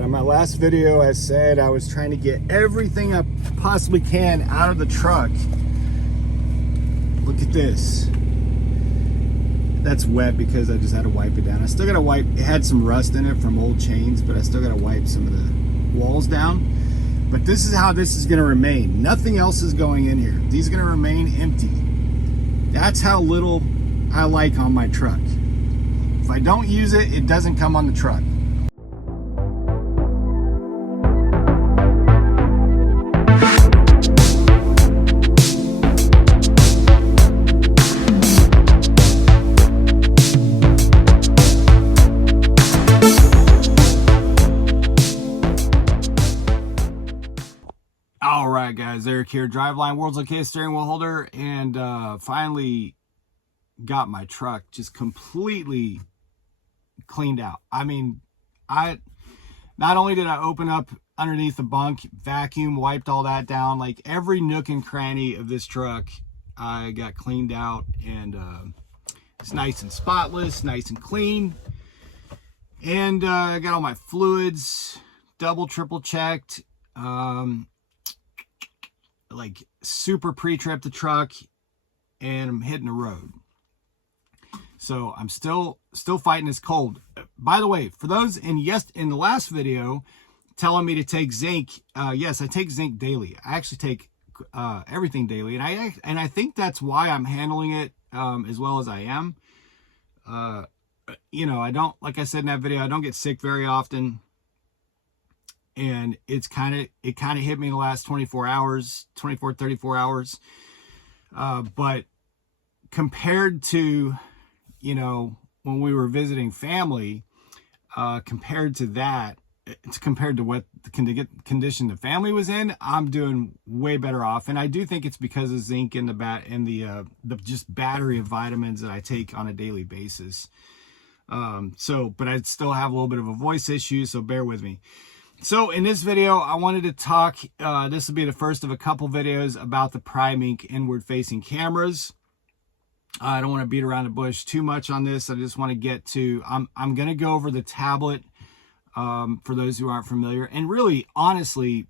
But in my last video, I said I was trying to get everything I possibly can out of the truck. Look at this. That's wet because I just had to wipe it down. I still gotta wipe, it had some rust in it from old chains, but I still gotta wipe some of the walls down. But this is how this is gonna remain. Nothing else is going in here. These are gonna remain empty. That's how little I like on my truck. If I don't use it, it doesn't come on the truck. All right, guys, Eric here, Driveline, World's Okayest steering wheel holder, and finally got my truck just completely cleaned out. I mean, not only did I open up underneath the bunk, vacuum, wiped all that down, like every nook and cranny of this truck, I got cleaned out, and it's nice and spotless, nice and clean. And I got all my fluids double, triple checked. Like super pre-trip the truck, and I'm hitting the road. So I'm still fighting this cold. By the way, for those in the last video telling me to take zinc, yes, I take zinc daily. I actually take everything daily, and I think that's why I'm handling it as well as I am. You know, I don't, like I said in that video, I don't get sick very often. And it kind of hit me in the last 34 hours, 34 hours. But compared to, you know, when we were visiting family, compared to that, it's compared to what the condition the family was in, I'm doing way better off. And I do think it's because of zinc and the just battery of vitamins that I take on a daily basis. But I still have a little bit of a voice issue, so bear with me. So in this video, I wanted to talk, this will be the first of a couple videos about the Prime Ink inward facing cameras. I don't want to beat around the bush too much on this. I just want to get to, I'm going to go over the tablet for those who aren't familiar. And really, honestly,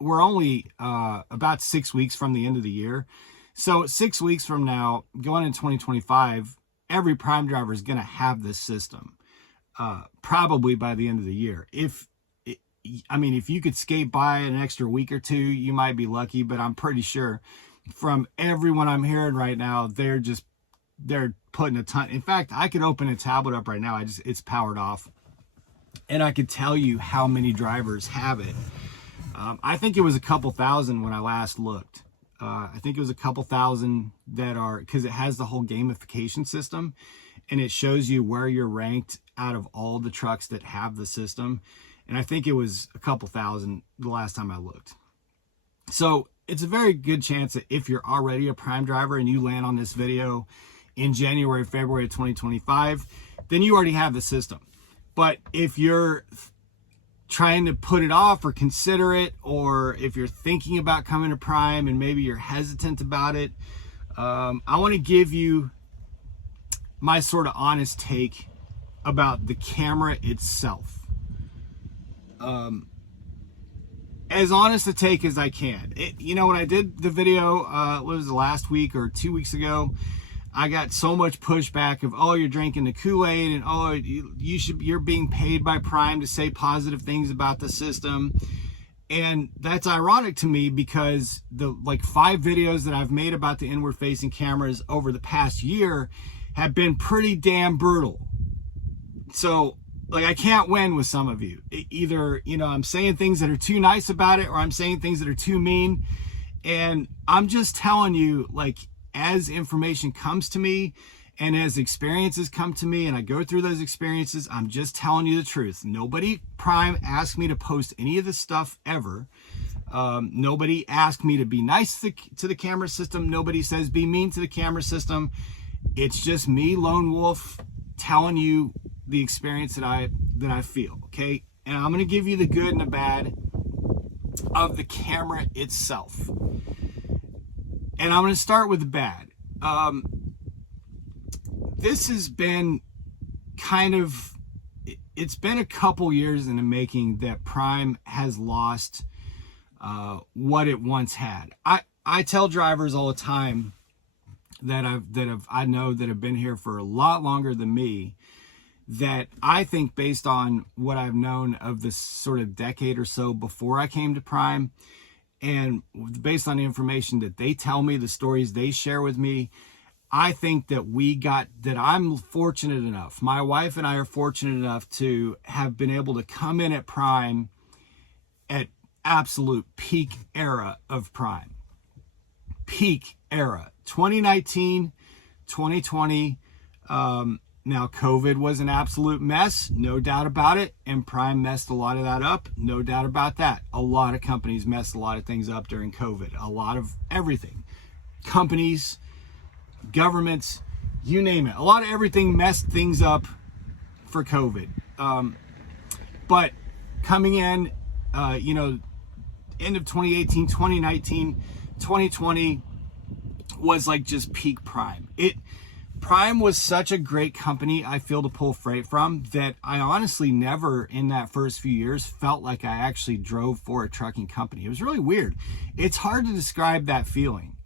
we're only about 6 weeks from the end of the year. So 6 weeks from now, going into 2025, every Prime driver is going to have this system, probably by the end of the year. I mean, if you could skate by an extra week or two, you might be lucky, but I'm pretty sure from everyone I'm hearing right now, they're putting a ton. In fact, I could open a tablet up right now. It's powered off, and I could tell you how many drivers have it. I think it was a couple thousand when I last looked. I think it was a couple thousand that are, because it has the whole gamification system, and it shows you where you're ranked out of all the trucks that have the system. And I think it was a couple thousand the last time I looked. So it's a very good chance that if you're already a Prime driver and you land on this video in January, February of 2025, then you already have the system. But if you're trying to put it off or consider it, or if you're thinking about coming to Prime and maybe you're hesitant about it, I want to give you my sort of honest take about the camera itself. As honest a take as I can. You know, when I did the video, what was it, last week or 2 weeks ago, I got so much pushback of, oh, you're drinking the Kool-Aid, and oh, you're being paid by Prime to say positive things about the system. And that's ironic to me because the 5 videos that I've made about the inward facing cameras over the past year have been pretty damn brutal. So I can't win with some of you. Either, you know, I'm saying things that are too nice about it, or I'm saying things that are too mean. And I'm just telling you, as information comes to me and as experiences come to me and I go through those experiences, I'm just telling you the truth. Nobody Prime asked me to post any of this stuff ever. Nobody asked me to be nice to the camera system. Nobody says be mean to the camera system. It's just me, Lone Wolf, telling you the experience that I feel, okay? And I'm going to give you the good and the bad of the camera itself. And I'm going to start with the bad. This has been kind of, it's been a couple years in the making that Prime has lost what it once had. I tell drivers all the time that I know that have been here for a lot longer than me, that I think, based on what I've known of this sort of decade or so before I came to Prime, and based on the information that they tell me, the stories they share with me, I think that I'm fortunate enough, my wife and I are fortunate enough to have been able to come in at Prime at absolute peak era of Prime. Peak era. 2019, 2020. Now, COVID was an absolute mess, no doubt about it, and Prime messed a lot of that up, no doubt about that. A lot of companies messed a lot of things up during COVID, a lot of everything. Companies, governments, you name it. A lot of everything messed things up for COVID. But coming in, end of 2018, 2019, 2020 was like just peak Prime. Prime was such a great company, I feel, to pull freight from, that I honestly never in that first few years felt like I actually drove for a trucking company. It was really weird. It's hard to describe that feeling.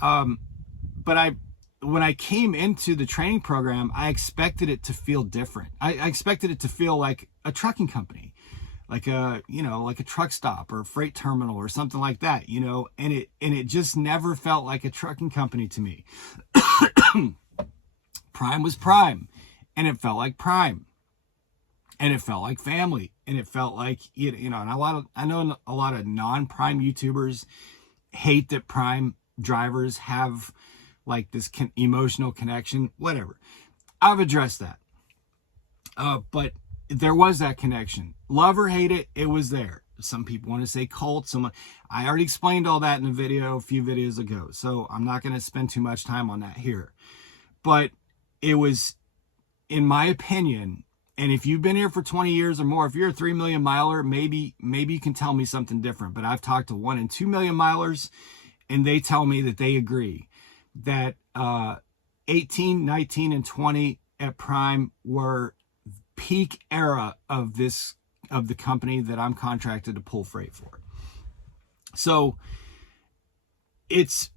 But when I came into the training program, I expected it to feel different. I expected it to feel like a trucking company, like a truck stop or a freight terminal or something like that, and it just never felt like a trucking company to me. Prime was Prime, and it felt like Prime, and it felt like family, and it felt like, and I know a lot of non-Prime YouTubers hate that Prime drivers have like this emotional connection, whatever. I've addressed that. But there was that connection. Love or hate it, it was there. Some people want to say cult. I already explained all that in a video a few videos ago, so I'm not going to spend too much time on that here. But it was, in my opinion, and if you've been here for 20 years or more, if you're a 3 million miler, maybe you can tell me something different. But I've talked to 1 and 2 million milers, and they tell me that they agree that 18, 19, and 20 at Prime were peak era of the company that I'm contracted to pull freight for. So it's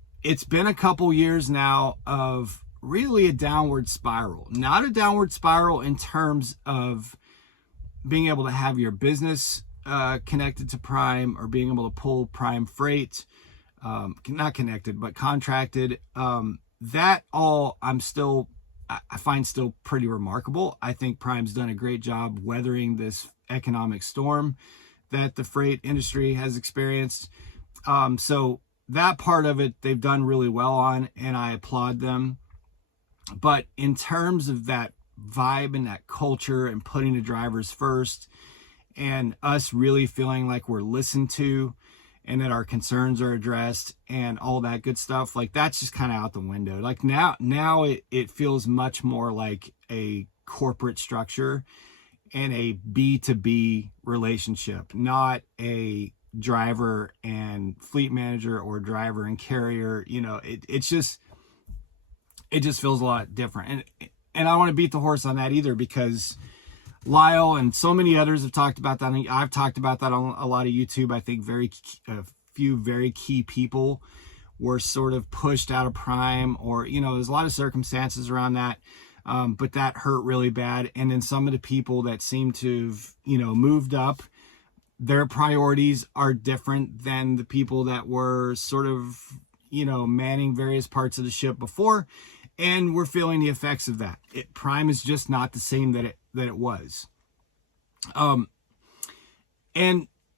been a couple years now of really a downward spiral. Not a downward spiral in terms of being able to have your business connected to Prime or being able to pull Prime freight, not connected, but contracted. That all I find still pretty remarkable. I think Prime's done a great job weathering this economic storm that the freight industry has experienced. So that part of it, they've done really well on, and I applaud them. But in terms of that vibe and that culture and putting the drivers first and us really feeling like we're listened to and that our concerns are addressed and all that good stuff, like that's just kind of out the window. Like now it feels much more like a corporate structure and a B2B relationship, not a driver and fleet manager or driver and carrier. It just feels a lot different. And I don't want to beat the horse on that either, because Lyle and so many others have talked about that. I've talked about that on a lot of YouTube. I think a few very key people were sort of pushed out of Prime, or, there's a lot of circumstances around that. But that hurt really bad. And then some of the people that seem to have, moved up, their priorities are different than the people that were sort of, manning various parts of the ship before. And we're feeling the effects of that. Prime is just not the same that it was. And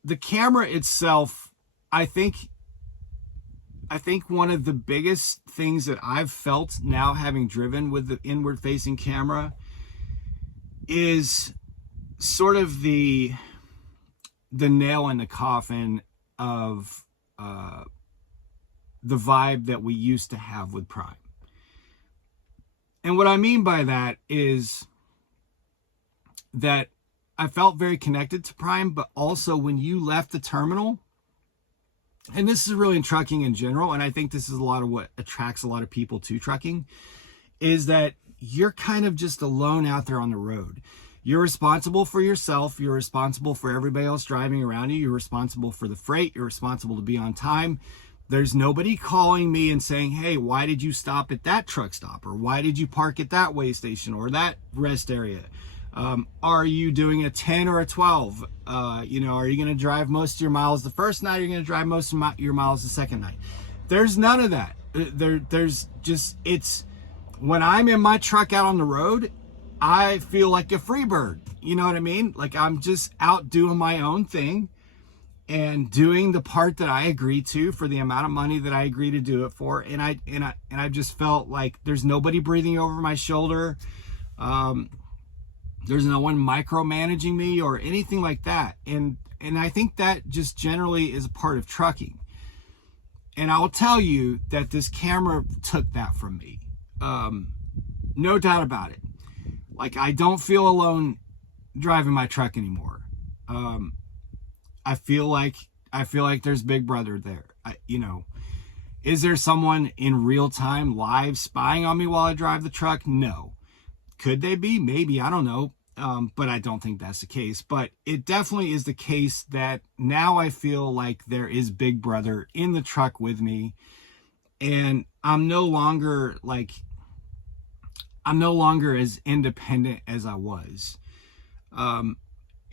the camera itself, I think one of the biggest things that I've felt now, having driven with the inward facing camera, is sort of the nail in the coffin of the vibe that we used to have with Prime. And what I mean by that is that I felt very connected to Prime, but also when you left the terminal, and this is really in trucking in general, and I think this is a lot of what attracts a lot of people to trucking, is that you're kind of just alone out there on the road. You're responsible for yourself. You're responsible for everybody else driving around you. You're responsible for the freight. You're responsible to be on time. There's nobody calling me and saying, hey, why did you stop at that truck stop? Or why did you park at that way station or that rest area? Are you doing a 10 or a 12? Are you going to drive most of your miles the first night? Or are you going to drive most of your miles the second night? There's none of that. There's just, it's, when I'm in my truck out on the road, I feel like a free bird. You know what I mean? Like I'm just out doing my own thing and doing the part that I agree to for the amount of money that I agree to do it for. And I just felt like there's nobody breathing over my shoulder. There's no one micromanaging me or anything like that. And I think that just generally is a part of trucking. And I will tell you that this camera took that from me. No doubt about it. Like, I don't feel alone driving my truck anymore. I feel like there's Big Brother there. Is there someone in real time live spying on me while I drive the truck? No. Could they be? Maybe. I don't know. But I don't think that's the case. But it definitely is the case that now I feel like there is Big Brother in the truck with me. And I'm no longer as independent as I was.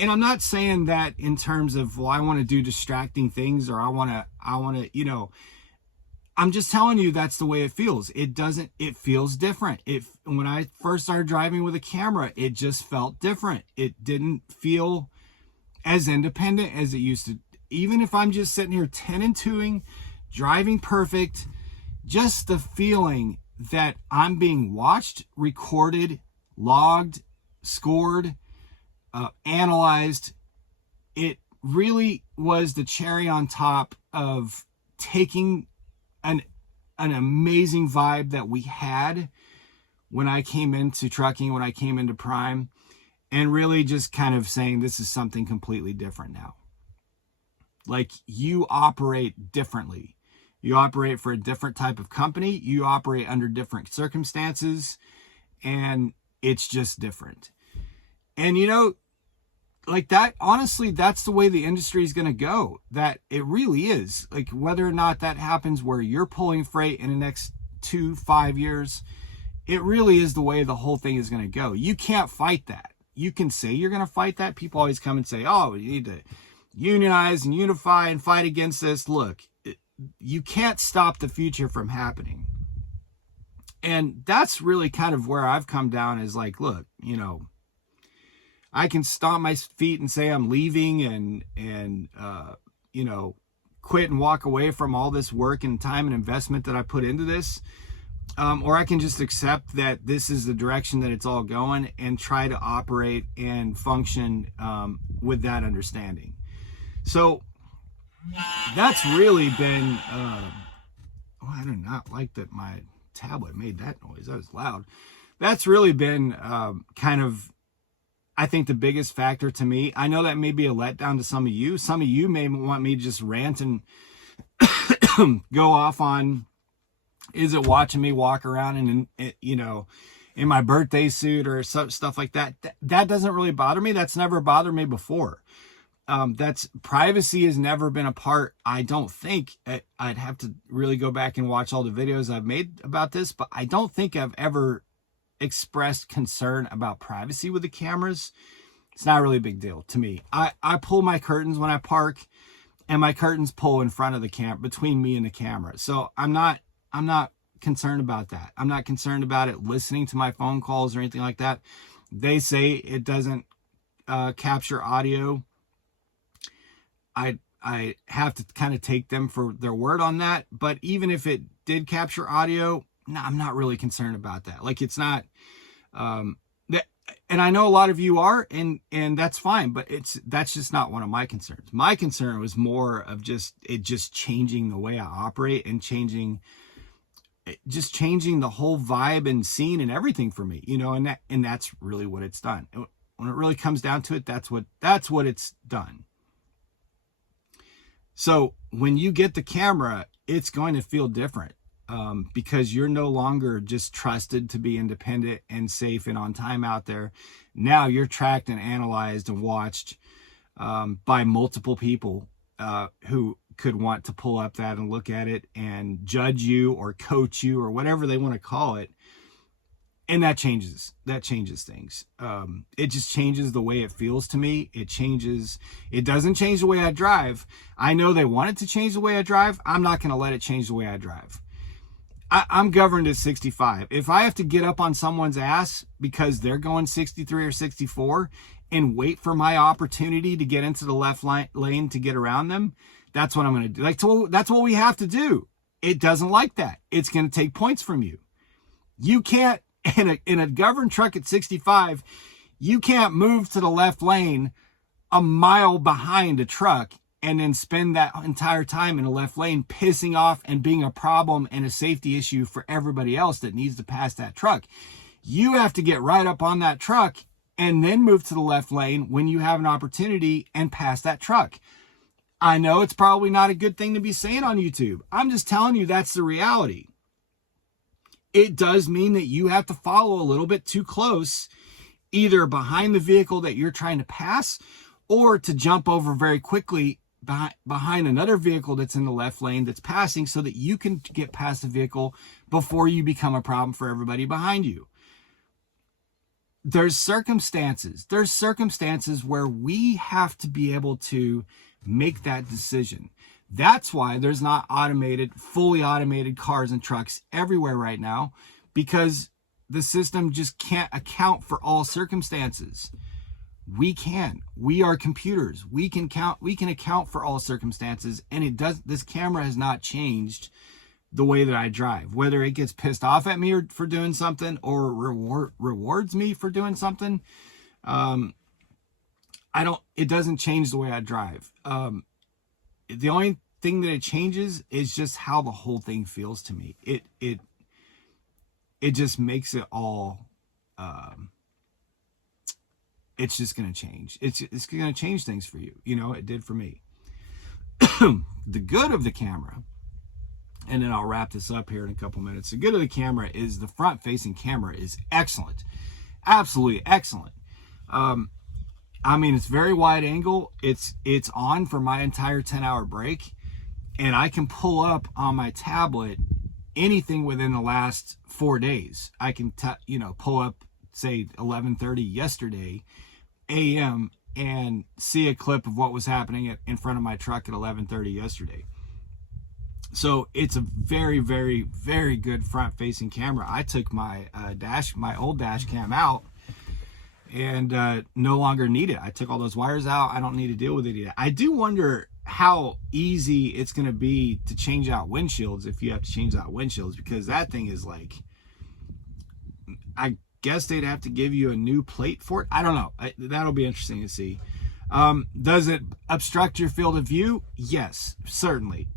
And I'm not saying that in terms of, well, I want to do distracting things or I want to, I'm just telling you that's the way it feels. It feels different. When I first started driving with a camera, it just felt different. It didn't feel as independent as it used to. Even if I'm just sitting here 10 and 2ing, driving perfect, just the feeling that I'm being watched, recorded, logged, scored, analyzed, it really was the cherry on top of taking an amazing vibe that we had when I came into trucking, when I came into Prime, and really just kind of saying this is something completely different now. Like, you operate differently. You operate for a different type of company. You operate under different circumstances, and it's just different. And like that, honestly, that's the way the industry is going to go. That it really is. Like, whether or not that happens where you're pulling freight in the next 2-5 years, it really is the way the whole thing is going to go. You can't fight that. You can say you're going to fight that. People always come and say, oh, you need to unionize and unify and fight against this. Look, you can't stop the future from happening. And that's really kind of where I've come down, is like, look, I can stomp my feet and say I'm leaving and quit and walk away from all this work and time and investment that I put into this. Or I can just accept that this is the direction that it's all going and try to operate and function with that understanding. So that's really been, I do not like that my tablet made that noise. That was loud. That's really been kind of, I think, the biggest factor to me. I know that may be a letdown to some of you. Some of you may want me to just rant and go off on, is it watching me walk around in my birthday suit or stuff like that? That doesn't really bother me. That's never bothered me before. That's privacy has never been a part. I don't think, I'd have to really go back and watch all the videos I've made about this, but I don't think I've ever expressed concern about privacy with the cameras. It's not really a big deal to me. I pull my curtains when I park, and my curtains pull in front of the camera, between me and the camera. So I'm not concerned about that. I'm not concerned about it listening to my phone calls or anything like that. They say it doesn't capture audio. I have to kind of take them for their word on that. But even if it did capture audio, no, I'm not really concerned about that. Like, it's not, and I know a lot of you are, and that's fine, but that's just not one of my concerns. My concern was more of just changing the way I operate and changing the whole vibe and scene and everything for me, and that's really what it's done. When it really comes down to it, that's what it's done. So when you get the camera, it's going to feel different. because you're no longer just trusted to be independent and safe and on time out there. Now you're tracked and analyzed and watched by multiple people who could want to pull up that and look at it and judge you or coach you or whatever they want to call it. And that changes things. It just changes the way it feels to me. It doesn't change the way I drive. I know they want it to change the way I drive. I'm not going to let it change the way I drive. I'm governed at 65. If I have to get up on someone's ass because they're going 63 or 64 and wait for my opportunity to get into the left lane to get around them, that's what I'm going to do. That's what we have to do. It doesn't like that. It's going to take points from you. You can't, in a governed truck at 65, you can't move to the left lane a mile behind a truck and then spend that entire time in the left lane pissing off and being a problem and a safety issue for everybody else that needs to pass that truck. You have to get right up on that truck and then move to the left lane when you have an opportunity and pass that truck. I know it's probably not a good thing to be saying on YouTube. I'm just telling you that's the reality. It does mean that you have to follow a little bit too close, either behind the vehicle that you're trying to pass or to jump over very quickly behind another vehicle that's in the left lane that's passing so that you can get past the vehicle before you become a problem for everybody behind you. There's circumstances where we have to be able to make that decision. That's why there's not fully automated cars and trucks everywhere right now, because the system just can't account for all circumstances. We can. We are computers. We can account for all circumstances, and this camera has not changed the way that I drive. Whether it gets pissed off at me for doing something or rewards me for doing something, it doesn't change the way I drive. The only thing that it changes is just how the whole thing feels to me. It just makes it all, it's just going to change. It's going to change things for you. You know, it did for me. The good of the camera, and then I'll wrap this up here in a couple minutes. The good of the camera is the front facing camera is excellent. Absolutely excellent. I mean, it's very wide angle. It's on for my entire 10-hour break. And I can pull up on my tablet anything within the last 4 days. I can, pull up, say, 11:30 yesterday a.m. and see a clip of what was happening in front of my truck at 11:30 yesterday. So it's a very, very, very good front-facing camera. I took my old dash cam out and no longer need it. I took all those wires out. I don't need to deal with it yet. I do wonder how easy it's going to be to change out windshields if you have to change out windshields, because that thing is like, I guess they'd have to give you a new plate for it. I don't know. That'll be interesting to see. Does it obstruct your field of view? Yes, certainly.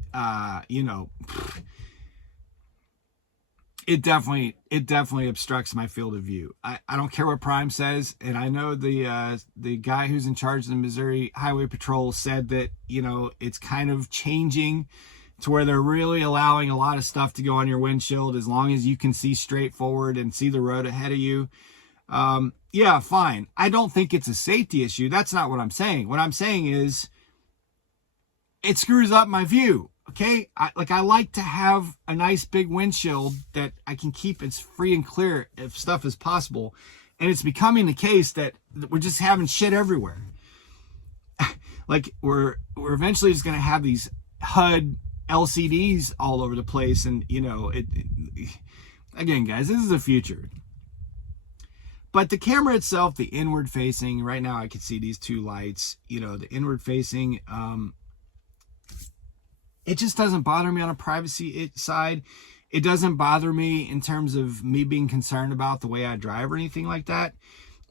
It definitely obstructs my field of view. I don't care what Prime says, and I know the guy who's in charge of the Missouri Highway Patrol said that, it's kind of changing to where they're really allowing a lot of stuff to go on your windshield as long as you can see straight forward and see the road ahead of you. Yeah, fine. I don't think it's a safety issue. That's not what I'm saying. What I'm saying is it screws up my view. Okay, I like to have a nice big windshield that I can keep as free and clear if stuff is possible, and it's becoming the case that we're just having shit everywhere. Like we're eventually just gonna have these HUD LCDs all over the place, and again, guys, this is the future. But the camera itself, the inward facing, right now I can see these two lights. The inward facing. It just doesn't bother me on a privacy side. It doesn't bother me in terms of me being concerned about the way I drive or anything like that.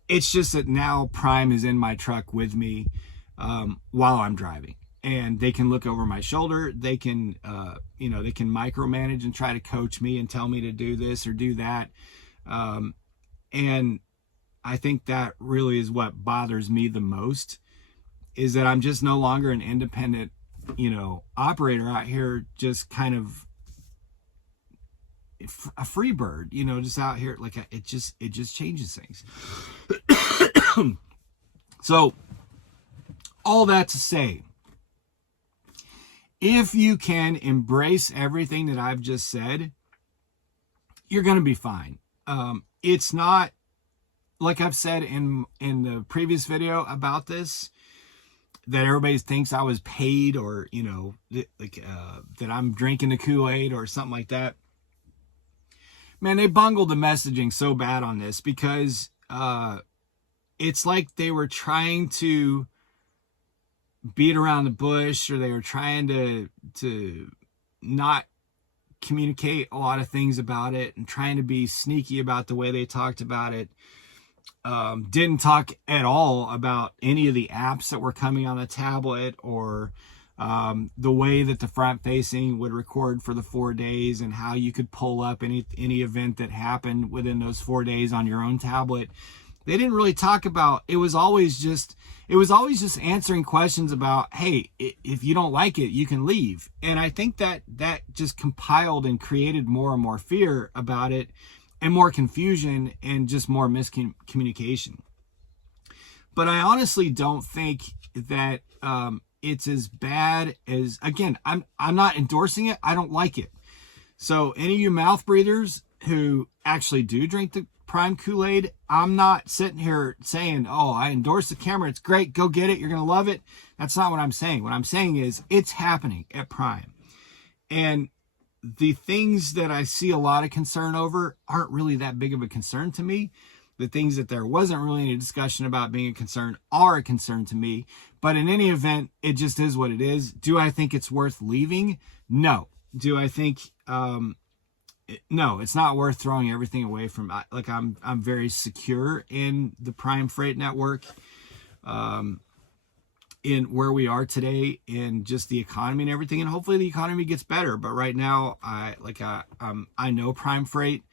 It's just that now Prime is in my truck with me while I'm driving. And they can look over my shoulder. They can, they can micromanage and try to coach me and tell me to do this or do that. And I think that really is what bothers me the most, is that I'm just no longer an independent operator out here just kind of a free bird, you know, just out here. Like it just changes things. So all that to say, if you can embrace everything that I've just said, you're going to be fine. It's not, like I've said in the previous video about this, that everybody thinks I was paid, or, you know, that I'm drinking the Kool-Aid or something like that. Man, they bungled the messaging so bad on this, because it's like they were trying to beat around the bush, or they were trying to not communicate a lot of things about it, and trying to be sneaky about the way they talked about it. Didn't talk at all about any of the apps that were coming on the tablet, or the way that the front facing would record for the 4 days, and how you could pull up any event that happened within those 4 days on your own tablet. They didn't really talk about it. Was always just answering questions about, hey, if you don't like it, you can leave. And I think that just compiled and created more and more fear about it, and more confusion, and just more miscommunication. But I honestly don't think that it's as bad as, again, I'm not endorsing it. I don't like it. So any of you mouth breathers who actually do drink the Prime Kool-Aid, I'm not sitting here saying, oh, I endorse the camera, it's great, go get it, you're going to love it. That's not what I'm saying. What I'm saying is it's happening at Prime. And the things that I see a lot of concern over aren't really that big of a concern to me. The things that there wasn't really any discussion about being a concern are a concern to me. But in any event, it just is what it is. Do I think it's worth leaving? No. Do I think, no, it's not worth throwing everything away from. Like, I'm very secure in the Prime Freight network, in where we are today, in just the economy and everything. And hopefully the economy gets better. But right now, I know Prime Freight.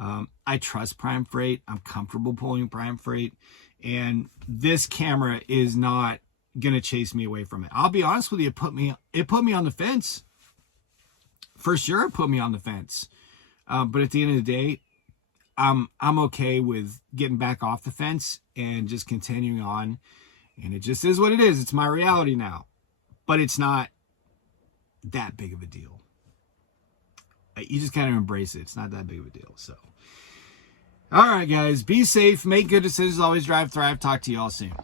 I trust Prime Freight. I'm comfortable pulling Prime Freight. And this camera is not going to chase me away from it. I'll be honest with you, it put me on the fence. For sure, it put me on the fence. But at the end of the day, I'm okay with getting back off the fence and just continuing on. And it just is what it is. It's my reality now. But it's not that big of a deal. You just kind of embrace it. It's not that big of a deal. So, all right, guys, be safe, make good decisions, always drive, thrive. Talk to you all soon.